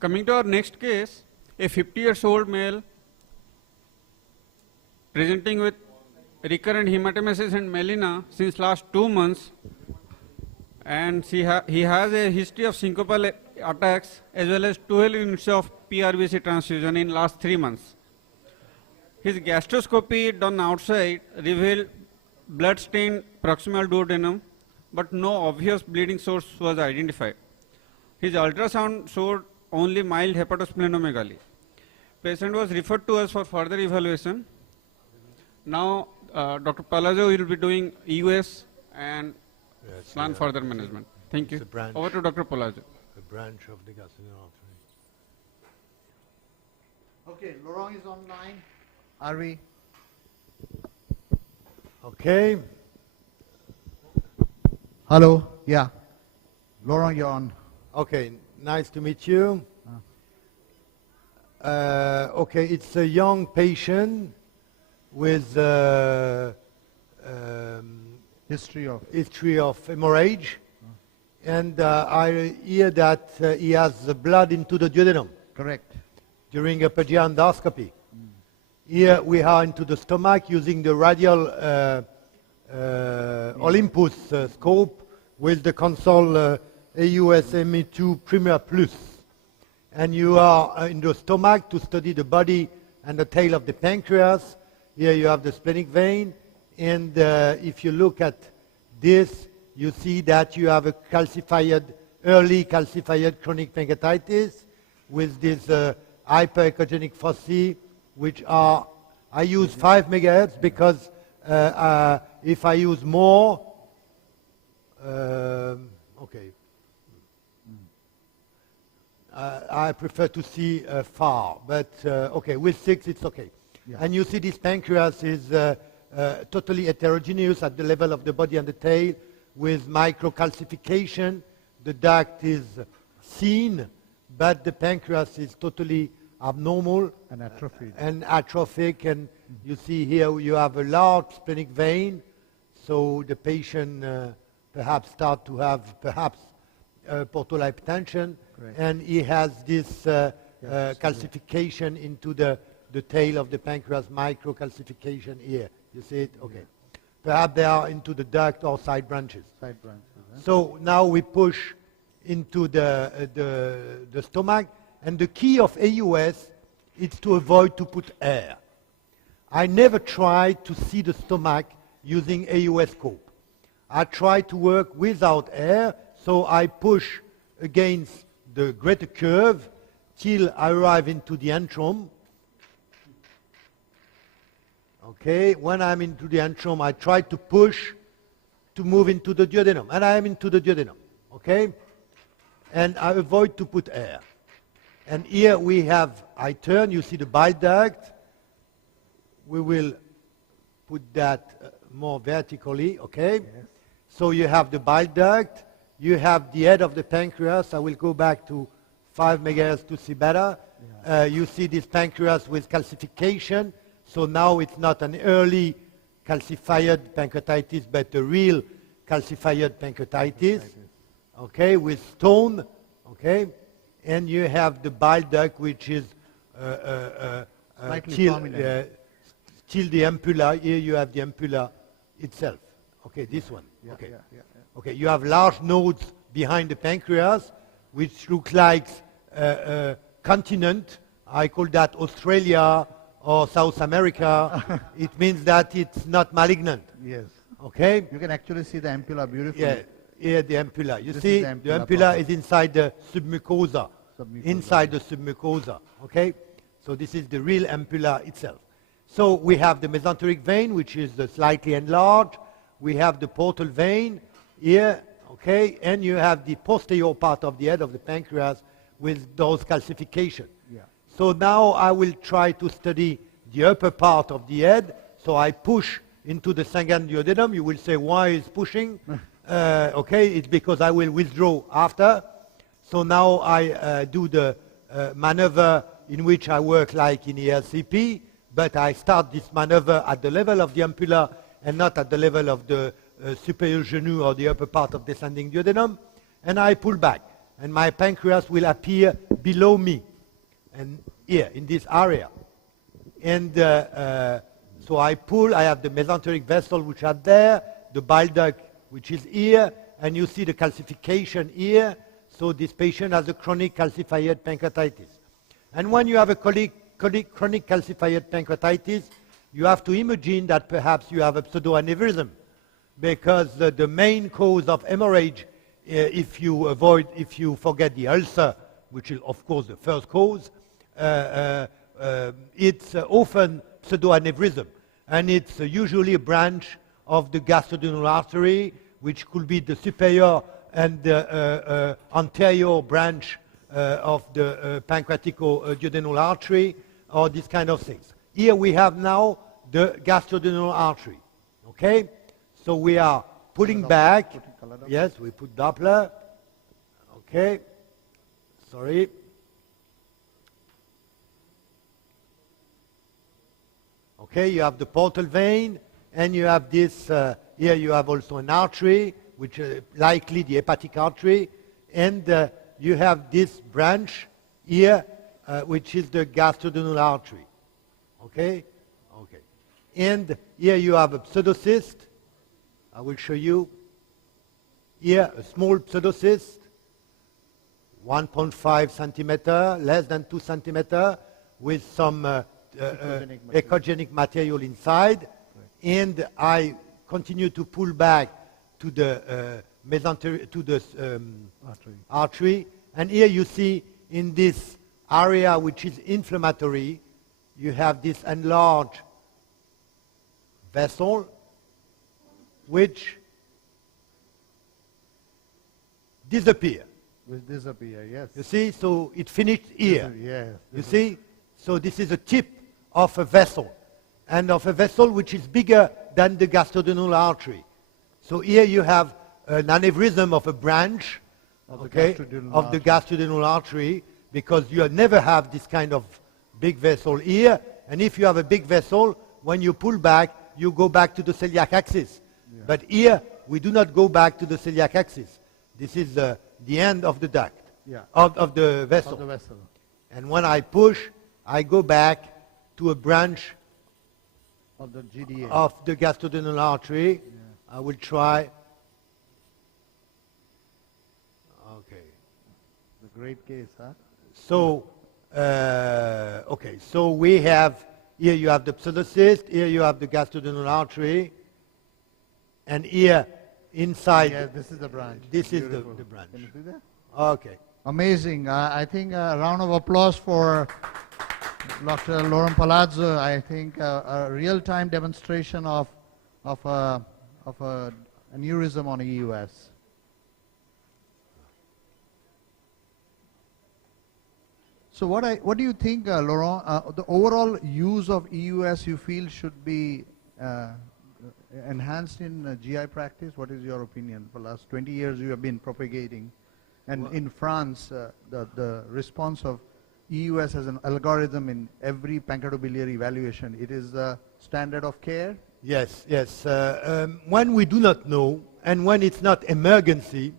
Coming to our next case, a 50-year-old male presenting with recurrent hematemesis and Molina since last 2 months, and he has a history of syncopal attacks as well as 12 units of PRBC transfusion in last 3 months. His gastroscopy done outside revealed blood-stained proximal duodenum, but no obvious bleeding source was identified. His ultrasound showed only mild hepatosplenomegaly. Patient was referred to us for further evaluation. Now, Dr. Palazzo will be doing EUS and plan further management. Thank you. Over to Dr. Palazzo. A branch of the gastrointestinal artery. Okay, Laurent is online. Are we? Okay. Hello. Yeah. Laurent, you're on. Okay, nice to meet you. Okay, it's a young patient with History of hemorrhage, and I hear that he has blood into the duodenum. Correct. During a GI endoscopy. Here we are into the stomach using the Radial Olympus scope with the console AUS ME2 Premier Plus. And you are in the stomach to study the body and the tail of the pancreas. Here you have the splenic vein. And if you look at this, you see that you have a early calcified chronic pancreatitis with this hyperechogenic foci, which are, I use 5 megahertz because if I use more, okay, I prefer to see far, but okay, with 6 it's okay. Yeah. And you see this pancreas is totally heterogeneous at the level of the body and the tail with microcalcification. The duct is seen, but the pancreas is totally abnormal and atrophic. And you see here you have a large splenic vein, so the patient perhaps start to have portal hypertension. Correct. And he has this calcification into the tail of the pancreas, microcalcification here. You see it? Okay. Yeah. Perhaps they are into the duct or side branches. So now we push into the stomach, and the key of AUS is to avoid to put air. I never try to see the stomach using AUS scope. I try to work without air, so I push against the greater curve till I arrive into the antrum. Okay, when I'm into the antrum, I try to push to move into the duodenum, and I am into the duodenum, okay? And I avoid to put air. And here we have, I turn, you see the bile duct. We will put that more vertically, okay? Yes. So you have the bile duct, you have the head of the pancreas. I will go back to 5 megahertz to see better. Yeah. You see this pancreas with calcification. So now it's not an early calcified pancreatitis, but a real calcified pancreatitis, okay, with stone, okay? And you have the bile duct, which is till the ampulla. Here you have the ampulla itself. Okay, this one. Yeah, okay. Yeah. Okay, you have large nodes behind the pancreas, which look like a continent. I call that Australia or South America. It means that it's not malignant. Yes. Okay? You can actually see the ampulla beautifully. Yeah, here the ampulla. You see, the ampulla is inside the submucosa. Inside the submucosa. Okay? So this is the real ampulla itself. So we have the mesenteric vein, which is slightly enlarged. We have the portal vein here, okay? And you have the posterior part of the head of the pancreas with those calcification. Yeah. So now I will try to study the upper part of the head. So I push into the sanguine duodenum. You will say, why is pushing? Okay, it's because I will withdraw after. So now I do the maneuver in which I work like in ELCP, but I start this maneuver at the level of the ampulla and not at the level of the superior genou or the upper part of descending duodenum, and I pull back. and my pancreas will appear below me, and here, in this area. And so I pull, I have the mesenteric vessel which are there, the bile duct which is here, and you see the calcification here. So this patient has a chronic calcified pancreatitis. And when you have a chronic calcified pancreatitis, you have to imagine that perhaps you have a pseudoaneurysm, because the main cause of hemorrhage, if you forget the ulcer, which is of course the first cause, it's often pseudoaneurysm, and it's usually a branch of the gastrointestinal artery, which could be the superior and the anterior branch of the pancreatico-duodenal artery, or these kind of things. Here we have now the gastrointestinal artery. Okay, so we are pulling back. Yes, we put Doppler. Okay, sorry. Okay, you have the portal vein, and you have this, here you have also an artery, which is likely the hepatic artery, and you have this branch here, which is the gastrointestinal artery. Okay? Okay. And here you have a pseudocyst. I will show you. Here, a small pseudocyst, 1.5 centimeter, less than 2 centimeter, with some echogenic material inside. Right. And I continue to pull back to the artery. And here you see in this area which is inflammatory, you have this enlarged vessel which disappear. Will disappear, yes. You see, so it finished here. Yes. You see, so this is a tip of a vessel, and of a vessel which is bigger than the gastrointestinal artery. So here you have an aneurysm of a branch, of the gastrointestinal artery, because you never have this kind of big vessel here. And if you have a big vessel, when you pull back, you go back to the celiac axis. Yeah. But here, we do not go back to the celiac axis. This is the end of the duct, of the vessel. Of the vessel. And when I push, I go back to a branch of the GDA. Of the gastrointestinal artery. Yeah. I will try. Okay. The great case, huh? So, okay, so we have, here you have the pseudocyst, here you have the gastrointestinal artery, and here inside. Yeah, this is the branch. This is the branch. Can you see that? Okay. Amazing. I think a round of applause for Dr. Laurent Palazzo. I think a real-time demonstration of a aneurysm on EUS. So what do you think, Laurent, the overall use of EUS you feel should be enhanced in GI practice? What is your opinion? For the last 20 years you have been propagating. And in France, the response of EUS as an algorithm in every pancreatobiliary evaluation, it is the standard of care? Yes, yes. When we do not know, and when it's not emergency,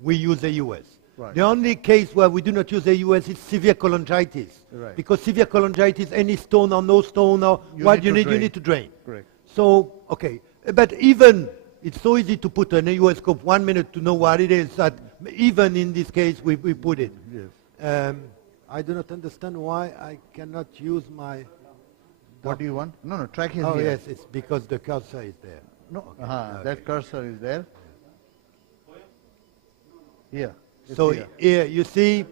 we use EUS. Right. The only case where we do not use EUS is severe cholangitis. Right. Because severe cholangitis, any stone or no stone, or what you need to drain. Correct. So, okay. But even, it's so easy to put an EUS scope 1 minute to know what it is, that even in this case we put it. Yes. I do not understand why I cannot use my... What do you want? No, track is here. Oh yes, it's because the cursor is there. No, okay. Okay. That cursor is there. Here. So here you see,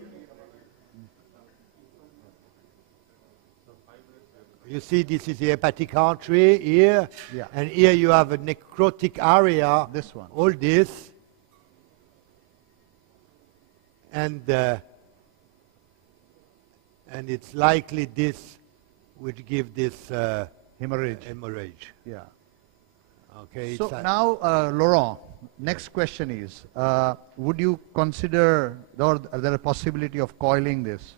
this is the hepatic artery here, and here you have a necrotic area. This one. All this, and it's likely this which give this hemorrhage. Yeah. Okay. So now, Laurent, next question is, would you consider, or there a possibility of coiling this,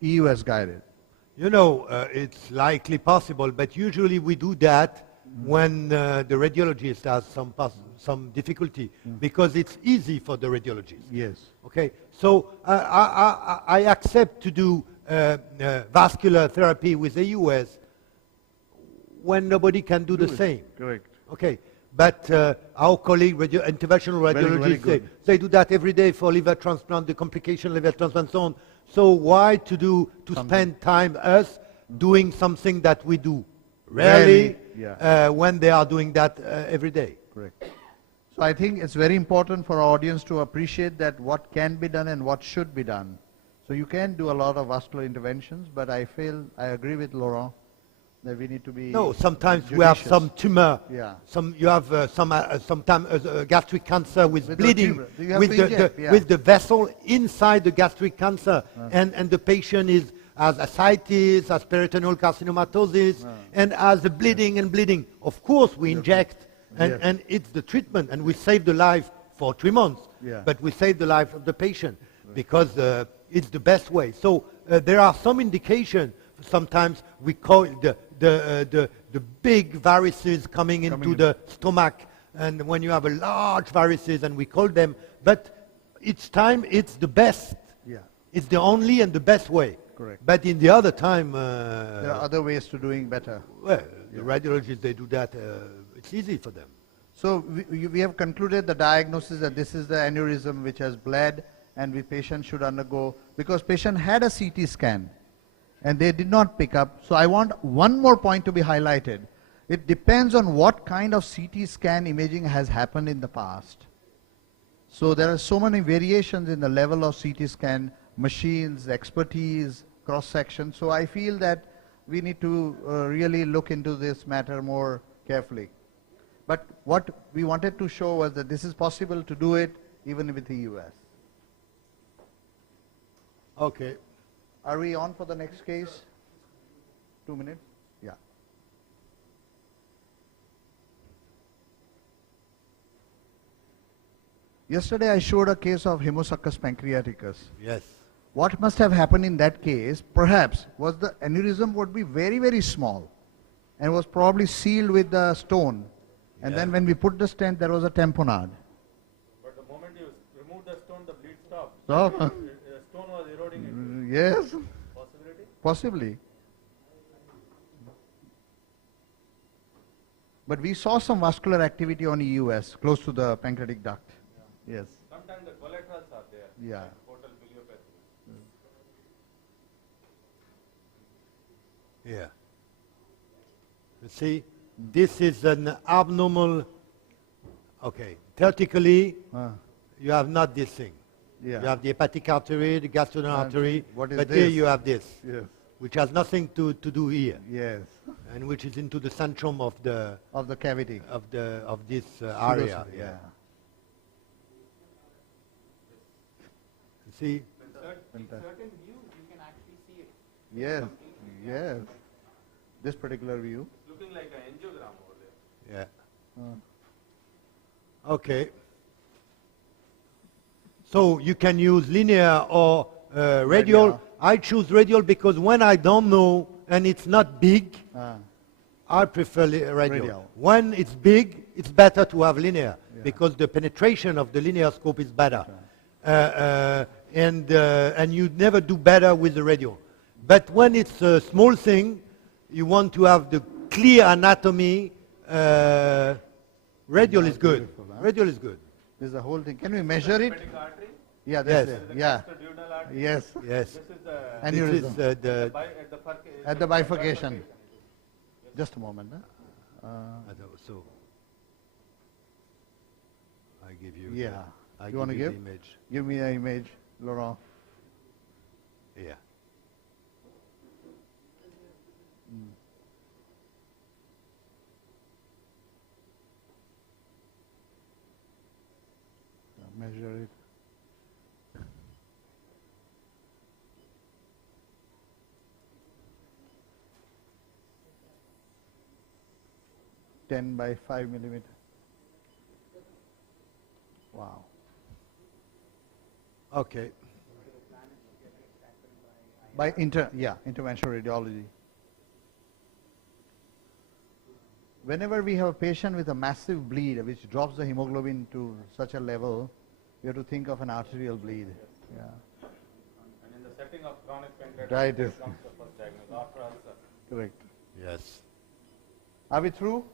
EUS guided? You know, it's likely possible, but usually we do that when the radiologist has some difficulty, because it's easy for the radiologist. Yes. Okay, so I accept to do vascular therapy with the US when nobody can do the same. Correct. Okay, but our colleague, interventional Very radiologists, good. they do that every day for liver transplant, the complication liver transplant, so on. So why to spend time us doing something that we do rarely, yeah. when they are doing that every day? Correct. So I think it's very important for our audience to appreciate that what can be done and what should be done. So you can do a lot of vascular interventions, but I agree with Laurent that we need to be No, sometimes judicious. we have some tumor. Yeah. You have sometimes gastric cancer with With the bleeding, tumor. You have with to inject, yeah. with the vessel inside the gastric cancer, and the patient has ascites, has peritoneal carcinomatosis, and has a bleeding and bleeding. Of course, we inject, and it's the treatment, and we save the life for 3 months. Yeah. But we save the life of the patient because it's the best way. So there are some indication. Sometimes we call the big varices coming into the stomach, and when you have a large varices, and we call them, but each time it's the best. Yeah. It's the only and the best way. Correct. But in the other time, There are other ways to doing better. well, the radiologists, they do that. It's easy for them. So we have concluded the diagnosis that this is the aneurysm which has bled, and the patient should undergo, because patient had a CT scan and they did not pick up. So I want one more point to be highlighted. It depends on what kind of CT scan imaging has happened in the past. So there are so many variations in the level of CT scan, machines, expertise, cross-section. So I feel that we need to really look into this matter more carefully. But what we wanted to show was that this is possible to do it even with the US. Okay. Are we on for the next case? 2 minutes? Yeah. Yesterday I showed a case of Hematemesis pancreaticus. Yes. What must have happened in that case, perhaps, was the aneurysm would be very, very small and was probably sealed with the stone. And then when we put the stent, there was a tamponade. But the moment you remove the stone, the bleed stops. Stop. The stone was eroding it. Yes, Possibility? possibly. But we saw some vascular activity on EUS, close to the pancreatic duct. Yes. Sometimes the collaterals are there. Yeah. Like portal biliopathy. Yeah. You see, this is an abnormal. Okay. Theoretically, you have not this thing. Yeah. You have the hepatic artery, the gastrointestinal artery, what is but here this? you have this, Yes. which has nothing to do here, Yes. and which is into the centrum of the Of the cavity. of this area. Pseudocyte, Yeah. You see, Fantastic. certain views you can actually see it. Yes. Yes. This particular view. Looking like an angiogram over there. yeah. Okay. So you can use linear or radial. Radial. I choose radial because when I don't know and it's not big, I prefer radial. Radial. When it's big, it's better to have linear because the penetration of the linear scope is better. And you never do better with the radial. But when it's a small thing, you want to have the clear anatomy, radial is good. beautiful, huh? Radial is good. This is the whole thing. Can we measure it? Hepatic artery. Yeah, that's Yes. it. Yeah. Gastroduodenal artery. Yes. Yes. This is the Aneurysm. This is At the bifurcation. Just a moment. so I give you. Yeah. I You want to you give? the image. Give me an image, Laurent. Yeah. Measure it. Ten by 5 millimeter. Wow. Okay. By interventional radiology. whenever we have a patient with a massive bleed which drops the hemoglobin to such a level, we have to think of an arterial bleed. Yeah. And in the setting of chronic pancreatitis, Right. this comes the first diagnosis after ulcer. Correct. Yes. Are we through?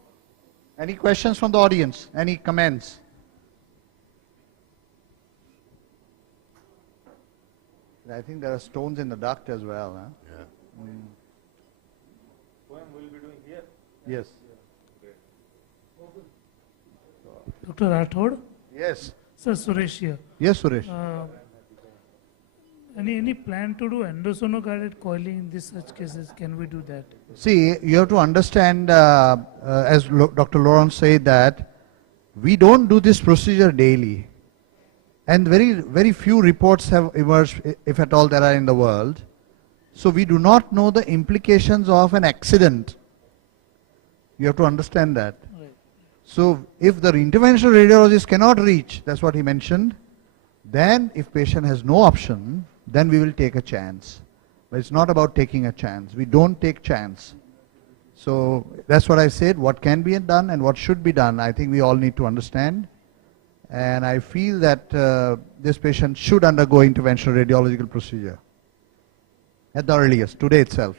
Any questions from the audience? Any comments? I think there are stones in the duct as well. Huh? Yeah. Poem will be doing here. Yes. Dr. Rathod, Yes. Sir Suresh here. Yes, Suresh. Any plan to do endosonal-guided coiling in these such cases? Can we do that? See, you have to understand, as Dr. Laurent said, that we don't do this procedure daily. And very few reports have emerged, if at all there are in the world. So we do not know the implications of an accident. You have to understand that. Right. So if the interventional radiologist cannot reach, that's what he mentioned, then if patient has no option, then we will take a chance. But it's not about taking a chance. We don't take chance. So that's what I said, what can be done and what should be done. I think we all need to understand. And I feel that this patient should undergo interventional radiological procedure at the earliest, today itself.